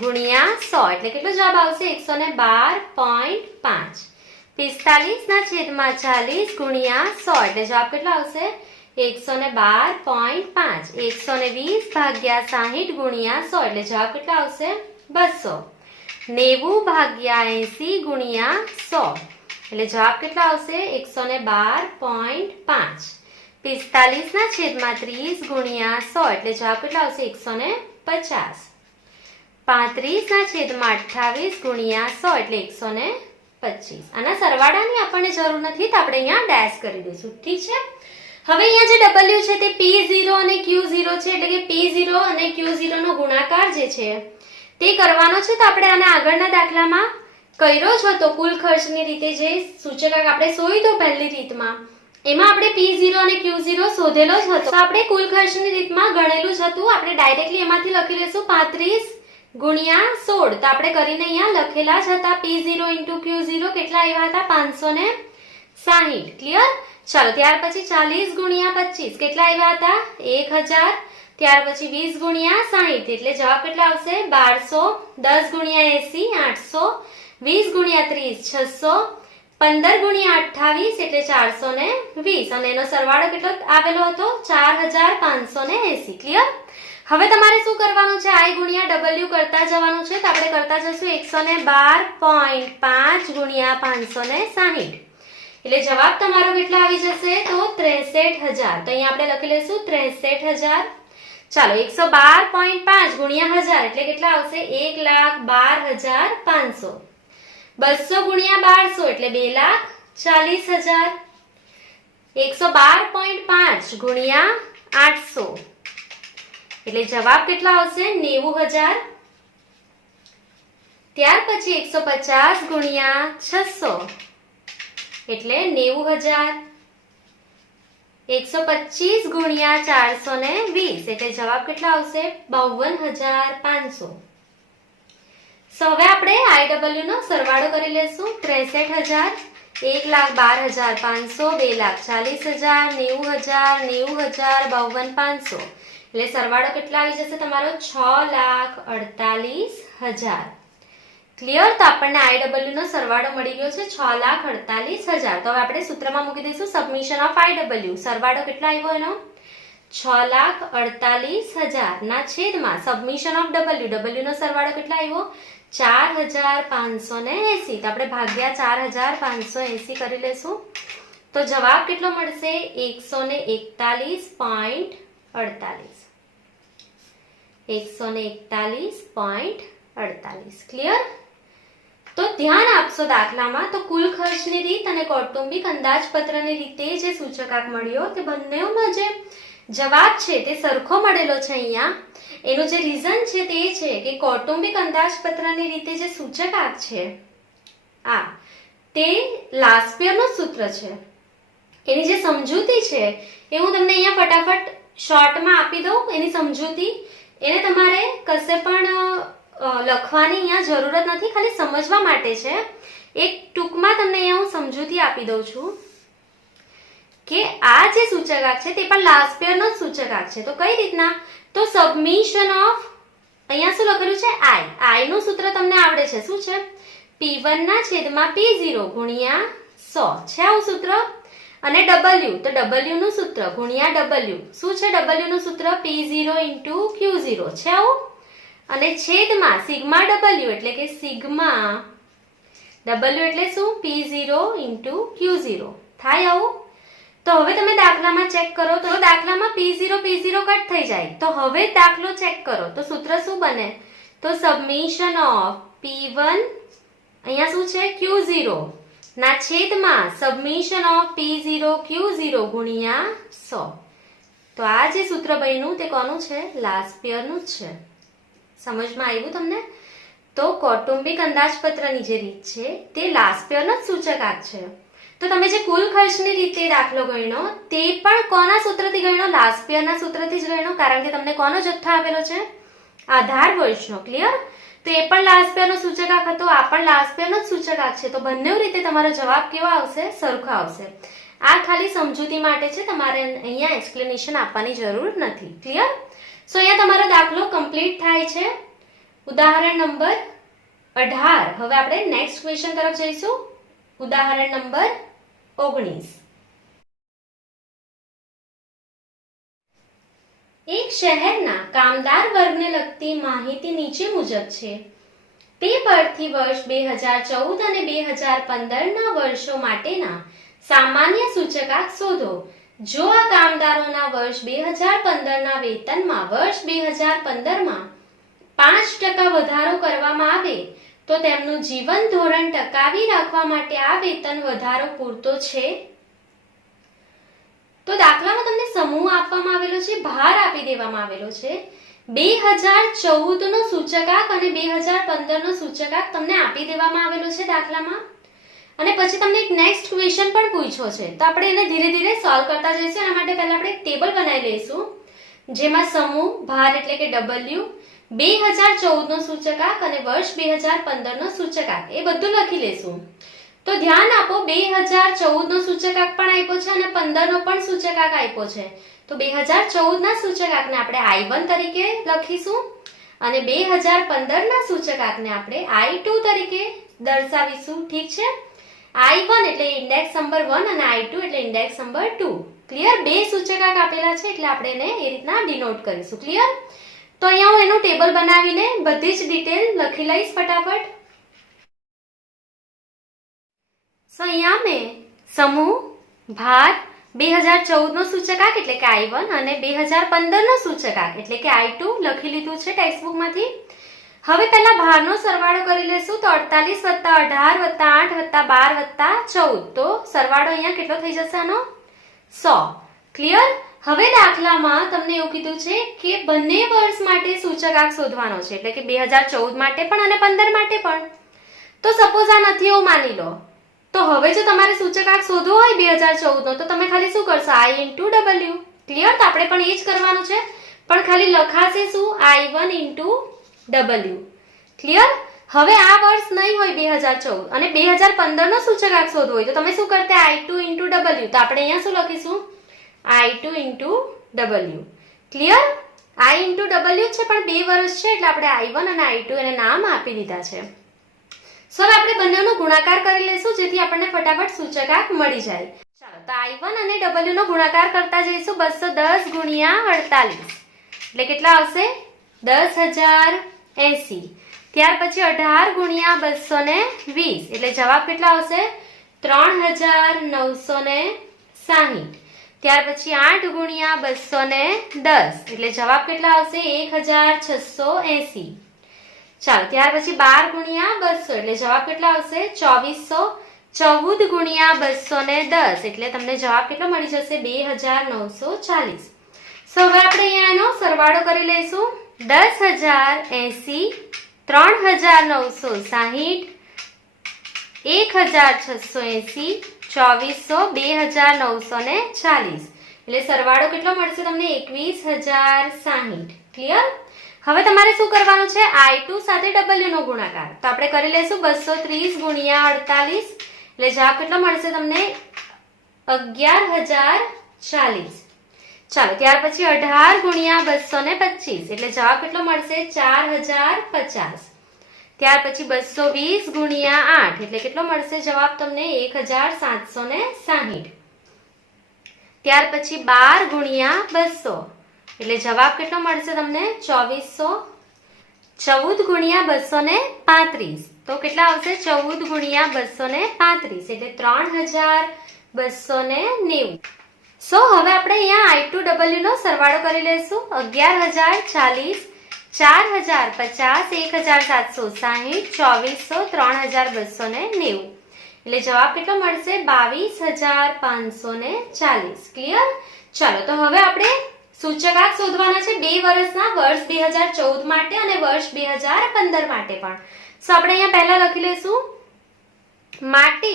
ગુણ્યા 100 એટલે કેટલો જવાબ આવશે? 112.5. 45 ના છેદમાં 40 ગુણ્યા 100 એટલે જવાબ કેટલો આવશે? 112.5. 120 ભાગ્યા 60 ગુણ્યા 100 એટલે જવાબ કેટલો આવશે? 200. 90 ભાગ્યા 80 ગુણ્યા 100 એટલે જવાબ કેટલો આવશે? 112.5. 45 ના છેદમાં 30 ગુણ્યા 100 એટલે જવાબ કેટલો આવશે? 150. 35 ના છેદમાં 28 ગુણ્યા 100 એટલે 125. આના સરવાળાની આપણને જરૂર નથી તો આપણે અહીંયા ડેશ કરી દઈશું. ઠીક છે? હવે અહીંયા જે W છે તે P0 અને Q0 છે, એટલે કે P0 અને Q0 નો ગુણાકાર જે છે તે કરવાનો છે. તો આપણે આને આગળના દાખલામાં કર્યો જ હતો. કુલ ખર્ચની રીતે જે સૂચકાંક આપણે શોધ્યો તો પહેલી રીતમાં, એમાં આપણે P0 અને Q0 શોધેલો જ હતો. તો આપણે કુલ ખર્ચની રીતમાં ગણેલું જ હતું. આપણે ડાયરેક્ટલી એમાંથી લખી લેશું 35 ગુણ્યા 16. તો આપણે કરીને અહીંયા લખેલા જ હતા. P0 * Q0 કેટલા આવ્યા હતા? 560. ક્લિયર? ચાલો, ત્યાર પછી 40 ગુણ્યા 25 કેટલા આવ્યા હતા? 1000. ત્યાર પછી 20 ગુણ્યા 60 એટલે જવાબ કેટલા આવશે? 1200. 10 ગુણ્યા 80 800. 20 ગુણ્યા 30 600. 15 ગુણ્યા 28 એટલે 420 અને એનો સરવાળો કેટલો આવેલો હતો? 4580. ક્લિયર? હવે તમારે શું કરવાનું છે? I ગુણ્યા W કરતા જવાનું છે. તો આપણે કરતા જશું 112.5 ગુણ્યા 560 એટલે જવાબ તમારો કેટલા આવી જશે? તો 63000. તો અહીંયા આપણે લખી લઈશું 63000. ચાલો, 112.5 ગુણ્યા 1000 એટલે કેટલા આવશે? 1,12,500. 200 ગુણ્યા 1200 એટલે 2,40,000. 112.5 ગુણ્યા 800 એટલે જવાબ કેટલા આવશે? 90,000. ત્યાર પછી 150 ગુણ્યા 600 એટલે 90,000. 125 ગુણ્યા 420 એટલે જવાબ કેટલા આવશે? 52,500. હવે આપણે IW નો સરવાળો કરી લેશું. 63000 1,12,500 2,40,000 90,000 90,000 52,500 એટલે સરવાળો કેટલા આવી જશે તમારો? 6,48,000. ક્લિયર? તો આપણને IW નો સરવાળો મળી ગયો છે 6,48,000. તો હવે આપણે સૂત્રમાં મૂકી દઈશું સબમિશન ઓફ IW. સરવાળો કેટલા આવ્યો એનો? 6,48,000 ના છેદમાં સબમિશન ઓફ W નો સરવાળો કેટલા આવ્યો? 4,580. તો આપણે ભાગ્યા 4,580 કરી લેશું. તો જવાબ કેટલો મળશે? 141.48. 141.48. ક્લિયર? તો ધ્યાન આપશો દાખલામાં. તો કુલ ખર્ચની રીત અને કૌટુંબિક અંદાજપત્રની રીતે જે સૂચકાંક મળ્યો તે બંનેનો જે જવાબ છે તે સરખો મળેલો છે. અહીંયા એનું જે રીઝન છે તે છે કે કૌટુંબિક અંદાજપત્રની રીતે જે સૂચકાંક છે તે લાસ્પિયરનો સૂત્ર છે. એની જે સમજૂતી છે એ હું તમને અહીંયા ફટાફટ શોર્ટમાં આપી દઉં. એની સમજૂતી એને તમારે કશે પણ લખવાની અહીંયા જરૂરત નથી, ખાલી સમજવા માટે છે. એક ટૂંકમાં તમને અહીંયા હું સમજૂતી આપી દઉં છું કે આ જે સૂચકાંક છે તે પણ લાસ્પિયરનો જ સૂચકાંક છે. તો કઈ રીતના? તો સબમિશન ઓફ, અહીંયા શું લખેલું છે? I નું સૂત્ર તમને આવડે છે. શું છે? P1 ના છેદમાં P0 ગુણ્યા 100 છે આવું સૂત્ર. અને W, તો W નું સૂત્ર ગુણ્યા W. શું છે W નું સૂત્ર? P0 * Q0 છે આવું. અને છેદમાં સિગ્મા W એટલે કે સિગ્મા W એટલે શું? P0 * Q0 થાય આવું. તો હવે તમે દાખલામાં ચેક કરો. તો દાખલામાં P0 કટ થઈ જાય. તો હવે દાખલો ચેક કરો. તો સૂત્ર શું બને? તો સબમિશન ઓફ P1 અહીંયા શું છે? Q0 ના છેદમાં સબમિશન ઓફ P0 Q0 ગુણ્યા 100. તો આ જે સૂત્ર બન્યું તે કોનું છે? લાસ્પિયરનું જ છે. સમજમાં આવ્યું તમને? તો કૌટુંબિક અંદાજપત્રની જે રીત છે તે લાસ્પિયરનો જ સૂચકાંક છે. તો તમે જે કુલ ખર્ચની રીતે દાખલો ગણ્યો તે પણ કોના સૂત્રથી ગણ્યો? લાસ્પિયરના સૂત્રથી જ ગણ્યો. કારણ કે તમને કોનો જથ્થો આપેલો છે? આધાર વર્ષનો. ક્લિયર? તો એ પણ લાસ્પિયરનો સૂચકાંક હતો, આ પણ લાસ્પિયરનો જ સૂચકાંક છે. તો બંને રીતે તમારો જવાબ કેવો આવશે? સરખો આવશે. આ ખાલી સમજૂતી માટે છે, તમારે અહીંયા એક્સપ્લેનેશન આપવાની જરૂર નથી. ક્લિયર? સો અહીંયા તમારો દાખલો કમ્પ્લીટ થાય છે. ઉદાહરણ નંબર 18. હવે આપણે નેક્સ્ટ ક્વેશ્ચન તરફ જઈશું. ઉદાહરણ નંબર 19. એક શહેરના કામદાર વર્ગને લગતી માહિતી નીચે મુજબ છે. તે પરથી વર્ષ 2014 અને 2015 ના વર્ષો માટેના સામાન્ય સૂચકાંક શોધો. જો આ કામદારોના વર્ષ 2015 ના વેતનમાં વર્ષ 2015 માં 5% વધારો કરવામાં આવે તો તેમનું જીવન ધોરણ ટકાવી રાખવા માટે આ વેતન વધારો પૂરતો છે. તો દાખલામાં આવેલો છે, ભાર આપી દેવામાં આવેલો છે. 2014 નો સૂચકાંક અને 2015 નો સૂચકાંક તમને આપી દેવામાં આવેલો છે દાખલામાં. અને પછી તમને એક નેક્સ્ટ ક્વેશ્ચન પણ પૂછ્યો છે, તો આપણે એને ધીરે ધીરે સોલ્વ કરતા જઈશું. એના માટે પહેલા આપણે એક ટેબલ બનાવી લઈશું, જેમાં સમૂહ, ભાર એટલે કે W, 2014 નો સૂચકાંક અને વર્ષ 2015 નો સૂચકાંક એ બધું લખી લેશું. તો ધ્યાન આપો, 2014 નો સૂચકાંક પણ આપ્યો છે અને 15 નો પણ સૂચકાંક આપ્યો છે. તો 2014 ના સૂચકાંકને આપણે I1 તરીકે લખીશું અને 2015 ના સૂચકાંકને આપણે I2 તરીકે દર્શાવીશું. ઠીક છે? I1 એટલે ઇન્ડેક્સ નંબર 1 અને I2 એટલે ઇન્ડેક્સ નંબર 2. ક્લિયર? બે સૂચકાંક આપેલા છે એટલે આપણે એને એ રીતના ડિનોટ કરીશું. ક્લિયર? તો અહીંયા હું એનું ટેબલ બનાવીને બધી જ ડિટેલ લખી લઈશ ફટાફટ. સો અહીંયા મેં સમૂહ, ભાર, 2014 નો સૂચકાંક એટલે કે I1 અને 2015 નો સૂચકાંક એટલે કે I2 લખી લીધું છે ટેક્સ્ટબુક માંથી. હવે પહેલા ભારનો સરવાળો કરી લેશું. તો 48 + 18 + 8 + 12 + 14, તો સરવાળો અહીંયા કેટલો થઈ જશે આનો? 100. ક્લિયર? હવે દાખલામાં તમને એવું કીધું છે કે બંને વર્ષ માટે સૂચકાંક શોધવાનો છે, એટલે કે 2014 માટે પણ અને 15 માટે પણ. તો સપોઝ આ નથી એવું માની લો, તો હવે જો તમારે સૂચકાંક શોધવો હોય 2014 નો, તો તમે ખાલી શું કરશો? I × W. ક્લિયર? તો આપણે પણ એ જ કરવાનું છે, પણ ખાલી લખાશે શું? I1 × W. ક્લિયર? હવે આ વર્ષ નહીં હોય 2014 અને 2015 નો સૂચકાંક શોધવો હોય તો તમે શું કરતે? I2 × W. તો આપણે અહીંયા શું લખીશું? I2 × W. Clear? I × W છે પણ 2 વર્ષ છે એટલે આપણે I1 અને I2 એને નામ આપી દીધા છે. સો હવે આપણે બંનેનો ગુણાકાર કરી લઈશું જેથી આપણને ફટાફટ સૂચકાંક મળી જાય. ચાલો, તો I1 અને W નો ગુણાકાર કરતા જઈશું. 210 × 48 એટલે કેટલા આવશે? 10,080. ત્યાર પછી 18 × 220 એટલે જવાબ કેટલા આવશે? 3,960. ત્યાર પછી 8 × 210 એટલે જવાબ કેટલા આવશે? 1,680. ચાલો, ત્યાર પછી 12 × 200 એટલે જવાબ કેટલા આવશે? 2,400. 14 × 210 એટલે તમને જવાબ કેટલો મળી જશે? 2,940. સો હવે આપણે અહીંયા એનો સરવાળો કરી લઈશું. 10,080, 3,960, 1,680, 2,400, 2,940 એટલે સરવાળો કેટલો મળશે તમને? 21,060. ક્લિયર? હવે તમારે શું કરવાનું છે? I2 સાથે W નો ગુણાકાર. તો આપણે કરી લઈશું 230 × 48 એટલે જવાબ કેટલો મળશે તમને? 11,040. ચાલો, ત્યાર પછી 18 × 225 એટલે જવાબ કેટલો મળશે? 4,050. ત્યાર પછી 220 × 8 એટલે કેટલો મળશે જવાબ તમને? 1,760. ત્યાર પછી 12 × 200 એટલે જવાબ કેટલો મળશે તમને? 2,400. 14 × 235 તો કેટલા આવશે? 14 × 235 એટલે 3,290. સો હવે આપણે અહીંયા I2 W નો સરવાળો કરી લઈશું. 11,040, 4,050, 1,760, 2,400, 3,290 એટલે જવાબ કેટલો મળશે? 22,540. ક્લિયર? ચાલો, તો હવે આપણે સૂચકાંક શોધવાના છે 2 વર્ષના, વર્ષ 2014 માટે અને વર્ષ 2015 માટે પણ. સો આપણે અહીંયા પહેલા લખી લઈશું માટે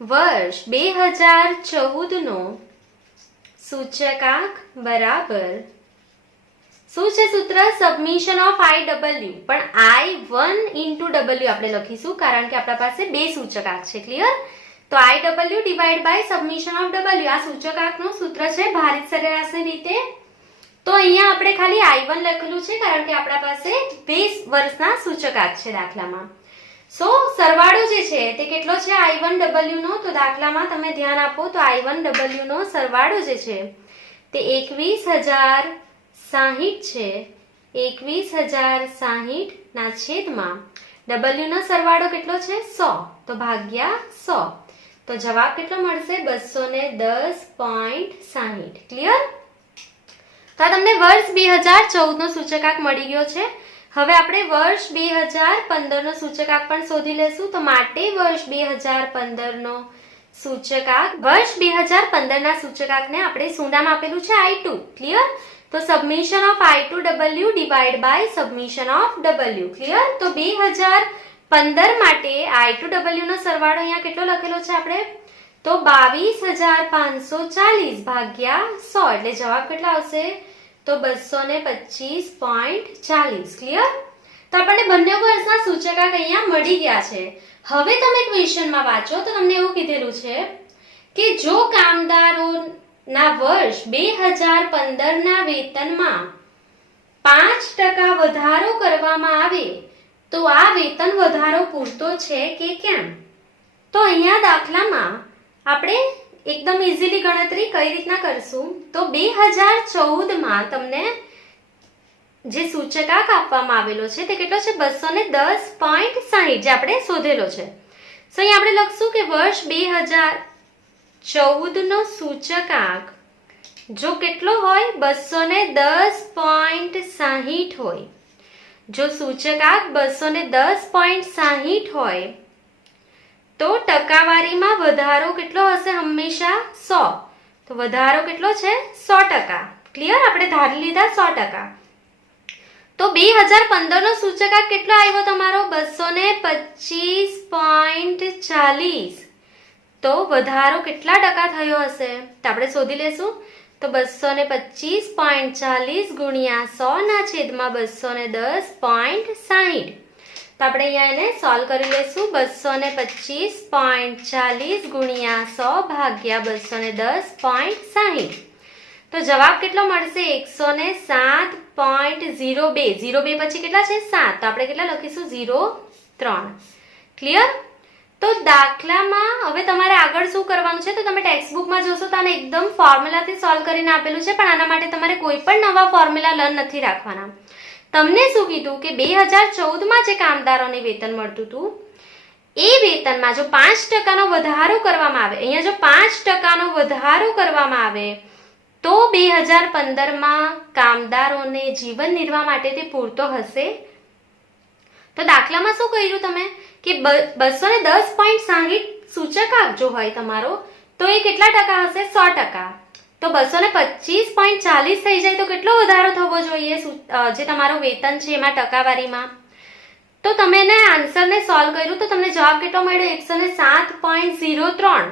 વર્ષ 2014 નો સૂચકાંક બરાબર શું છે સૂત્ર? Submission of IW. પણ I1 × W આપણે લખીશું કારણ કે આપણા પાસે બે સૂચકાંક છે. ક્લિયર? તો IW / સબમિશન ઓફ W આ સૂચકાંકનું સૂત્ર છે ભારિત સરેરાશની રીતે. તો અહીંયા આપણે ખાલી I1 લખેલું છે કારણ કે આપણા પાસે 20 વર્ષના સૂચકાંક છે દાખલામાં. સો સરવાળો જે છે તે કેટલો છે I1 W નો? તો દાખલામાં તમે ધ્યાન આપો તો I1 W નો સરવાળો જે છે તે 21,060 છે. 21,060 ના છેદમાં W નો સરવાળો કેટલો છે? 100. તો ભાગ્યા 100 તો જવાબ કેટલો મળશે? 210.60. ક્લિયર? તો આ તમને વર્ષ 2014 નો સૂચકાંક મળી ગયો છે. હવે આપણે વર્ષ 2015 નો સૂચકાંક પણ શોધી લેશું. તો માટે વર્ષ 2015 નો સૂચકાંક, વર્ષ 2015 ના સૂચકાંકને આપણે શું નામ આપેલું છે? I2. ક્લિયર? તો submission of I2W divide by submission of W. Clear? તો 2015 માટે I2W નો સરવાળો અહીંયા કેટલો લખેલો છે આપણે? તો 22,540 ભાગ્યા 100 એટલે જવાબ કેટલો આવશે? તો 225.40. ક્લિયર? તો આપણને બંને વર્ષના સૂચકાંક અહીંયા મળી ગયા છે. હવે તમે ક્વેશ્ચનમાં વાંચો તો તમને એવું કીધેલું છે કે જો કામદારોના વર્ષ 2015 ના વેતનમાં 5% વધારો કરવામાં આવે તો આ વેતન વધારો પૂરતો છે કે કેમ? તો અહીંયા દાખલામાં આપણે એકદમ ઇઝીલી ગણતરી કઈ રીતના કરશું? તો 2014 માં તમને જે સૂચકાંક આપવામાં આવેલો છે તે કેટલો છે? 210.60 જે આપણે શોધેલો છે. સો અહીં આપણે લખશું કે વર્ષ 2014 નો સૂચકાંક જો કેટલો હોય? 210.60 હોય. જો સૂચકાંક 210.60 હોય તો ટકાવારીમાં વધારો કેટલો હશે? હંમેશા 100. તો વધારો કેટલો છે? 100%. ક્લિયર? આપણે ધારી લીધા 100%. તો 2015 નો સૂચકાંક કેટલો આવ્યો તમારો? 225.40. તો વધારો કેટલા ટકા થયો હશે? તો આપણે શોધી લેશું. તો 225.40 ગુણ્યા 100 ના છેદમાં 210.60. તો આપણે અહીંયા એને સોલ્વ કરી લેશું. 225.40 ગુણ્યા 100 ભાગ્યા 210.60. તો જવાબ કેટલો મળશે? 107.02. 02 પછી કેટલા છે? 7. તો આપણે કેટલા લખીશું? 03. ક્લિયર? તો દાખલામાં હવે તમારે આગળ શું કરવાનું છે? તો તમે ટેક્સ્ટબુકમાં જોશો તો આને એકદમ ફોર્મ્યુલાથી સોલ્વ કરીને આપેલું છે, પણ આના માટે તમારે કોઈ પણ નવા ફોર્મ્યુલા લર્ન નથી રાખવાના. તમને શું કીધું કે 2014 માં જે કામદારોને વેતન મળતું હતું એ વેતનમાં જો 5% નો વધારો કરવામાં આવે, અહીંયા જો 5% નો વધારો કરવામાં આવે તો 2015 માં કામદારોને જીવન નિર્વાહ માટે તે પૂરતો હશે. તો દાખલામાં શું કર્યું તમે કે 210.60 સૂચકાંક જો હોય તમારો તો એ કેટલા ટકા હશે? 100%. તો 225.40 થઈ જાય તો કેટલો વધારો થવો જોઈએ જે તમારો વેતન છે એમાં ટકાવારીમાં? તો તમે એને આન્સરને સોલ્વ કર્યું તો તમને જવાબ કેટલો મળ્યો? 107.03.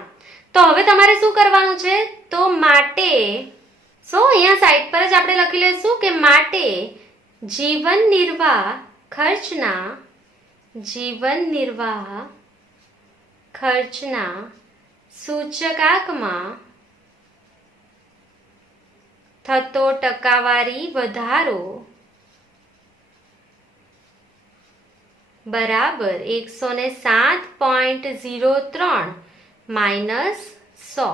તો હવે તમારે શું કરવાનું છે? તો માટે અહીંયા સાઈડ પર જ આપણે લખી લઈશું કે માટે જીવન નિર્વાહ ખર્ચના સૂચકાંકમાં થતો ટકાવારી વધારો બરાબર 107.03 માઇનસ 100.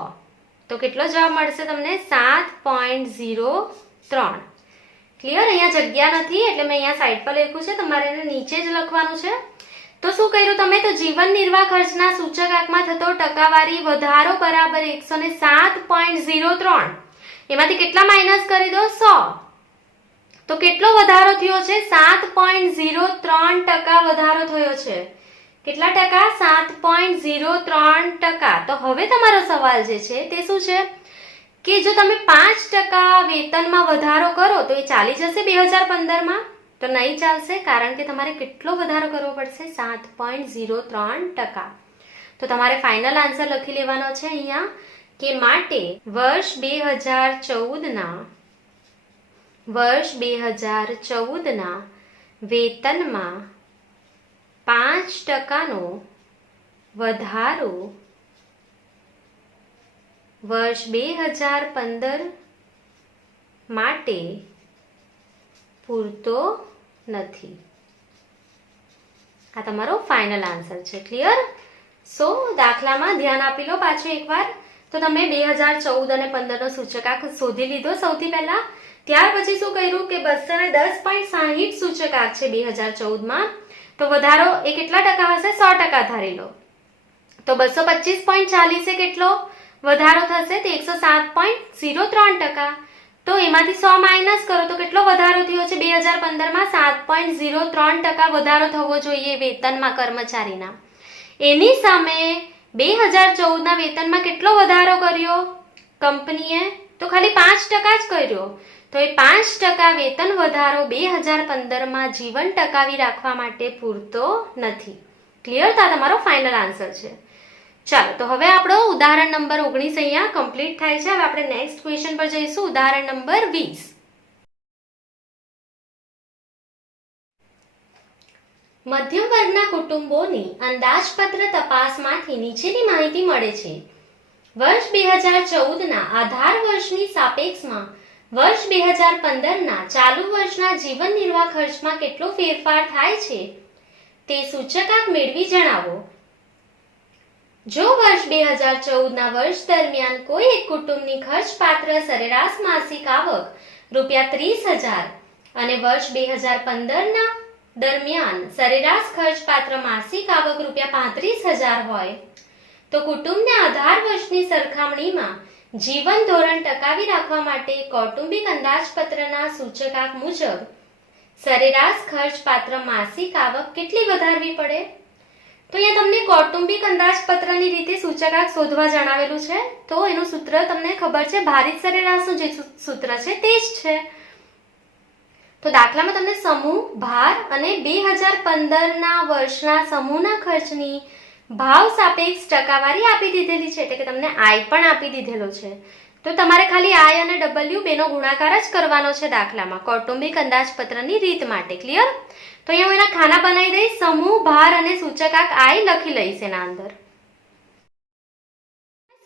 તો કેટલો જવાબ મળશે તમને? 7.03. ક્લિયર? અહીંયા જગ્યા નથી એટલે મેં અહીંયા સાઈડ પર લખ્યું છે, તમારે એને નીચે જ લખવાનું છે. તો શું કર્યું તમે? તો જીવન નિર્વાહ ખર્ચના સૂચકાંકમાં થતો ટકાવારી વધારો બરાબર 107.03. એમાંથી કેટલા માઇનસ કરી દો? 100. તો કેટલો વધારો થયો છે? 7.03% વધારો થયો છે. કેટલા ટકા? 7.03%. તો હવે તમારો સવાલ જે છે તે શું છે કે જો તમે 5% વેતનમાં વધારો કરો તો એ ચાલી જશે 2015 માં? તો નહીં ચાલશે, કારણ કે તમારે કેટલો વધારો કરવો પડશે? 7.03%. તો તમારે ફાઇનલ આન્સર લખી લેવાનો છે અહીંયા કે માટે વર્ષ 2014 ના વેતનમાં 5% નો વધારો વર્ષ 2015 માટે પૂરતો નથી. આ તમારો ફાઇનલ આન્સર છે. ક્લિયર? સો દાખલામાં ધ્યાન આપી લો પાછું એકવાર. તો તમે 2014 અને 15 નો સૂચકાંક શોધી લીધો સૌથી પહેલા. ત્યાર પછી શું કર્યું કે 210.60 સૂચકાંક છે 2014 માં. તો વધારો એ કેટલા ટકા હશે? 100% ધારી લો. તો 225.40 એ કેટલો વધારો થશે? તો 107.03%. તો એમાંથી 100 માઇનસ કરો તો કેટલો વધારો થયો છે 2015 માં? 7.03% વધારો થવો જોઈએ વેતનમાં કર્મચારીના. એની સામે 2014 ના વેતનમાં કેટલો વધારો કર્યો કંપનીએ? તો ખાલી 5% જ કર્યો. તો એ 5% વેતન વધારો 2015માં જીવન ટકાવી રાખવા માટે પૂરતો નથી. ક્લિયર? તો આ તમારો ફાઇનલ આન્સર છે. ચાલો, તો હવે આપણો ઉદાહરણ નંબર 19 અહીંયા કમ્પ્લીટ થાય છે. હવે આપણે નેક્સ્ટ ક્વેશ્ચન પર જઈશું. ઉદાહરણ નંબર 20. મધ્યમ વર્ગના કુટુંબોની અંદાજપત્ર તપાસમાંથી નીચેની માહિતી મળે છે. વર્ષ 2014ના આધાર વર્ષની સાપેક્ષમાં વર્ષ 2015ના ચાલુ વર્ષના જીવન નિર્વાહ ખર્ચમાં કેટલો ફેરફાર થાય છે તે સૂચકાંક મેળવી જણાવો. જો વર્ષ 2014ના વર્ષ દરમિયાન કોઈ એક કુટુંબની ખર્ચપાત્ર સરેરાશ માસિક આવક ₹30,000 અને વર્ષ 2015ના દરમિયાન સરેરાશ ખર્ચપાત્ર માસિક આવક ₹35,000 હોય તો કુટુંબને આધાર વર્ષની સરખામણીમાં જીવન ધોરણ ટકાવી રાખવા માટે કૌટુંબિક અંદાજપત્રના સૂચકાંક મુજબ સરેરાશ ખર્ચપાત્ર માસિક આવક કેટલી વધારવી પડે? તો અહીંયા તમને કૌટુંબિક અંદાજપત્રની રીતે સૂચકાંક શોધવા જણાવેલું છે. તો એનું સૂત્ર તમને ખબર છે, ભારિત સરેરાશનું જે સૂત્ર છે તે જ છે. તો દાખલામાં તમને સમૂહ, ભાર અને 2015ના વર્ષના સમૂહના ખર્ચની ભાવ સાપેક્ષ ટકાવારી આપી દીધેલી છે, એટલે કે તમને આઈ પણ આપી દીધેલો છે. તો તમારે ખાલી આઈ અને ડબલ્યુ બેનો ગુણાકાર જ કરવાનો છે દાખલામાં કૌટુંબિક અંદાજપત્રની રીત માટે. ક્લિયર? તો અહીંયા હું એના ખાના બનાવી દઈશ. સમૂહ, ભાર અને સૂચકાંક આઈ લખી લઈશ એના અંદર.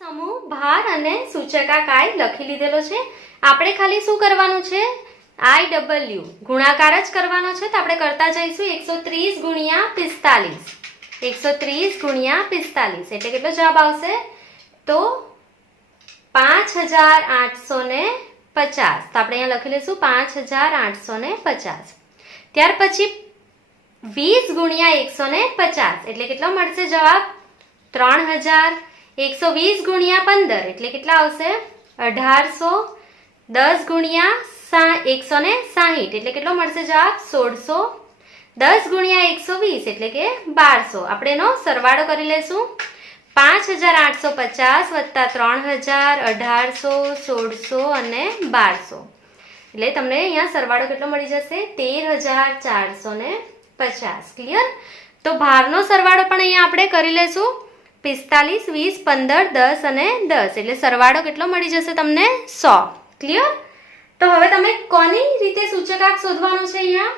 સમૂહ, ભાર અને સૂચકાંક આઈ લખી લીધેલો છે. આપણે ખાલી શું કરવાનું છે? આઈ ડબલ્યુ ગુણાકાર જ કરવાનો છે. તો આપણે કરતા જઈશું 130 ગુણ્યા 45. 130 ગુણ્યા 45 એટલે કેટલો જવાબ આવશે? તો 5,850. તો આપણે અહીંયા લખી લઈશું 5,850. ત્યાર પછી 20 ગુણ્યા 150 એટલે કેટલો મળશે જવાબ? 3,000. 120 ગુણ્યા 15 એટલે કેટલા આવશે? 1,800. 10 ગુણ્યા 160 એટલે કેટલો મળશે જવાબ? 1,600. 10 ગુણ્યા 120 એટલે કે 1,200. આપણે એનો સરવાળો કરી લઈશું. 5,850 વત્તા 3,000, 1,800, 1,600 અને 1,200 એટલે તમને અહીંયા સરવાળો કેટલો મળી જશે? 13,450. ક્લિયર? તો ભારનો સરવાળો પણ અહીંયા આપણે કરી લેશું. 45, 20, 15, 10 અને 10 એટલે સરવાળો કેટલો મળી જશે તમને? 100. ક્લિયર? તો હવે તમે કોની રીતે સૂચકાંક શોધવાનું છે અહીંયા?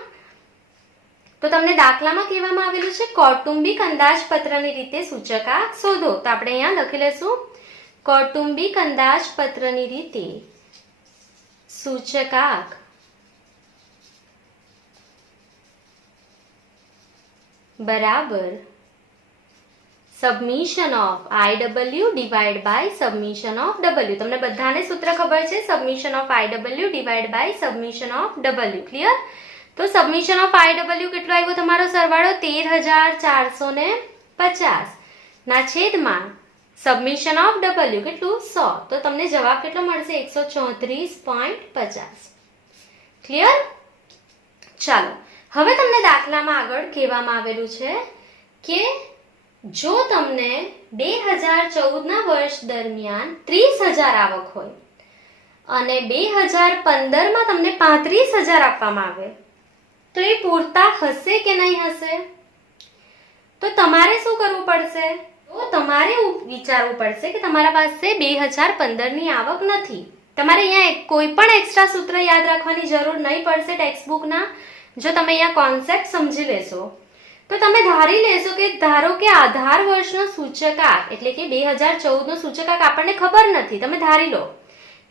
તો તમને દાખલામાં કહેવામાં આવેલું છે કૌટુંબિક અંદાજપત્રની રીતે સૂચકાંક શોધો. તો આપણે અહીંયા લખી લઈશું કૌટુંબિક અંદાજપત્રની રીતે સૂચકાંક બરાબર submission of IW divide by submission of W. તમને બધાને સૂત્ર ખબર છે, submission of IW divide by submission of W. Clear? તો સબમિશન ઓફ IW કેટલો આવ્યો તમારો સરવાળો? 13,450 ના છેદમાં સબમિશન ઓફ W કેટલું? 100. તો તમને જવાબ કેટલો મળશે? 134.50. ક્લિયર? ચાલો, હવે તમને દાખલામાં આગળ કહેવામાં આવેલું છે કે જો તમને 2014ના વર્ષ દરમિયાન 30,000 આવક હોય અને 2015માં તમને 35,000 આપવામાં આવે તો એ પૂરતા હશે કે નહીં હશે? તો તમારે શું કરવું પડશે? તો તમારે વિચારવું પડશે કે તમારા પાસે 2015ની આવક નથી. તમારે અહીંયા કોઈ પણ એક્સ્ટ્રા સૂત્ર યાદ રાખવાની જરૂર નહીં પડશે ટેક્સ્ટબુકના. જો તમે અહીંયા કોન્સેપ્ટ સમજી લેશો તો તમે ધારી લેશો કે ધારો કે આધાર વર્ષનો સૂચકાંક એટલે કે 2014નો સૂચકાંક આપણને ખબર નથી. તમે ધારી લો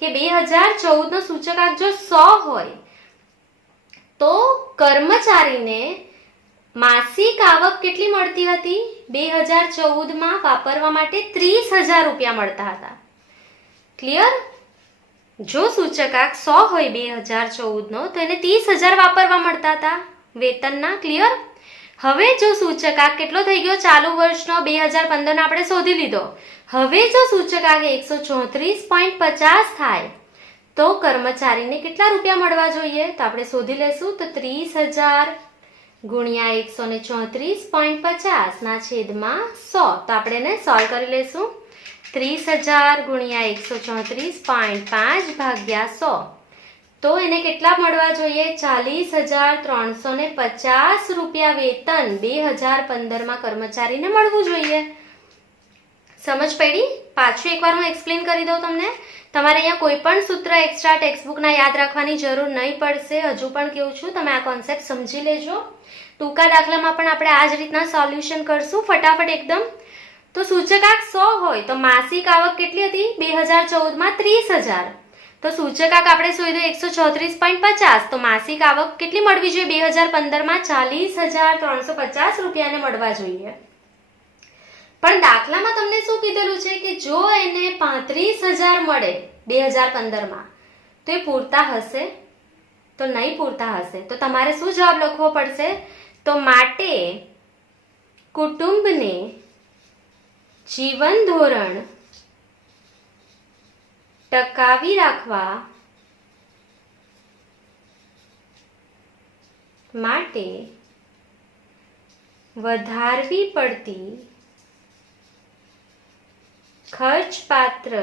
કે 2014નો સૂચકાંક જો 100 હોય તો કર્મચારીને માસિક આવક કેટલી મળતી હતી? 2014માં વાપરવા માટે 30,000 રૂપિયા મળતા હતા. ક્લિયર? જો સૂચકાંક 100 હોય 2014નો તો એને 30,000 વાપરવા મળતા હતા વેતનના. ક્લિયર? હવે જો સૂચકાંક કેટલો થઈ ગયો? ચાલુ વર્ષનો 2015નો આપણે શોધી લીધો. હવે જો સૂચકાંક 134.50 થાય તો કર્મચારીને કેટલા રૂપિયા મળવા જોઈએ? તો આપણે શોધી લેશું. તો 30,000 ગુણ્યા 134.50 ના છેદમાં 100. તો આપણે એને સોલ્વ કરી લેશું. 30,000 ગુણ્યા 134.5 ભાગ્યા 100 તો એને કેટલા મળવા જોઈએ? 40,350 રૂપિયા વેતન 2015માં કર્મચારીને મળવું જોઈએ. સમજ પડી? પાછું એકવાર હું એક્સપ્લેન કરી દઉં તમને. તમારે અહીંયા કોઈ પણ સૂત્ર એક્સ્ટ્રા ટેક્સ્ટબુકના યાદ રાખવાની જરૂર નહીં પડશે. હજુ પણ કહું છું, તમે આ કોન્સેપ્ટ સમજી લેજો. ટૂંકા દાખલામાં પણ આપણે આ જ રીતના સોલ્યુશન કરશું ફટાફટ એકદમ. તો સૂચકાંક 100 હોય તો માસિક આવક કેટલી હતી? 2014માં 30,000. તો સૂચકાંક આપણે શોધ્યું 134.50. તો માસિક આવક કેટલી મળવી જોઈએ? 2015માં 40,350 રૂપિયાને મળવા જોઈએ. પણ દાખલામાં તમને શું કીધેલું છે કે જો એને 35,000 મળે 2015માં તો એ પૂરતા હશે? તો નહીં પૂરતા હશે. તો તમારે શું જવાબ લખવો પડશે? તો માટે કુટુંબને જીવન ધોરણ ટકાવી રાખવા માટે વધારવી પડતી ખર્ચપાત્ર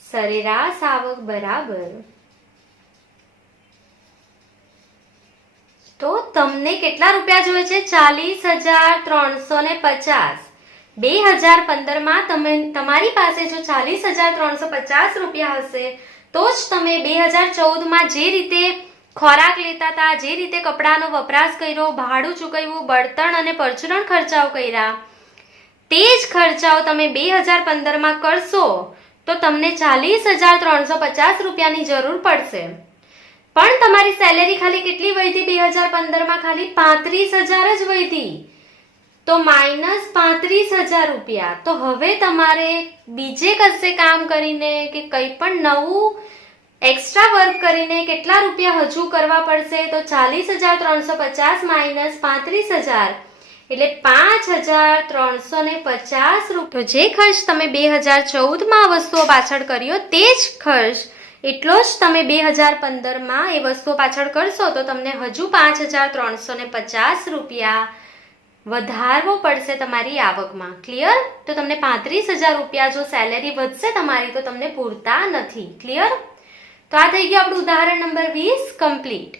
સરેરાશ આવક બરાબર. તો તમને કેટલા રૂપિયા જોઈએ છે? 40,350. 2015માં તમારી પાસે જો 40,350 રૂપિયા હશે તો જ તમે 2014માં જે રીતે ખોરાક લેતા હતા, જે રીતે કપડાનો વપરાશ કર્યો, ભાડું ચૂકવ્યું, બળતણ અને પરચુરણ ખર્ચાઓ કર્યા, તે જ ખર્ચાઓ તમે 2015માં કરશો તો તમને 40,350 રૂપિયાની જરૂર પડશે. પણ તમારી સેલેરી ખાલી કેટલી વધી? 2015માં ખાલી 35,000 જ વધી. તો માઇનસ 35,000 રૂપિયા. તો હવે તમારે બીજે કશે કામ કરીને કે કંઈ પણ નવું એક્સ્ટ્રા વર્ક કરીને કેટલા રૂપિયા હજુ કરવા પડશે? તો 40,350 માઇનસ 35,000 એટલે 5,350 રૂપિયા. તો જે ખર્ચ તમે 2014માં વસ્તુઓ પાછળ કર્યો તે જ ખર્ચ એટલો જ તમે 2015માં એ વસ્તુઓ પાછળ કરશો તો તમને હજુ 5,350 રૂપિયા વધારવો પડશે તમારી આવકમાં. ક્લિયર? તો તમને 35,000 રૂપિયા જો સેલેરી વધશે તમારી તો તમને પૂરતા નથી. ક્લિયર? તો આ થઈ ગયું આપણું ઉદાહરણ નંબર 20 કમ્પ્લીટ.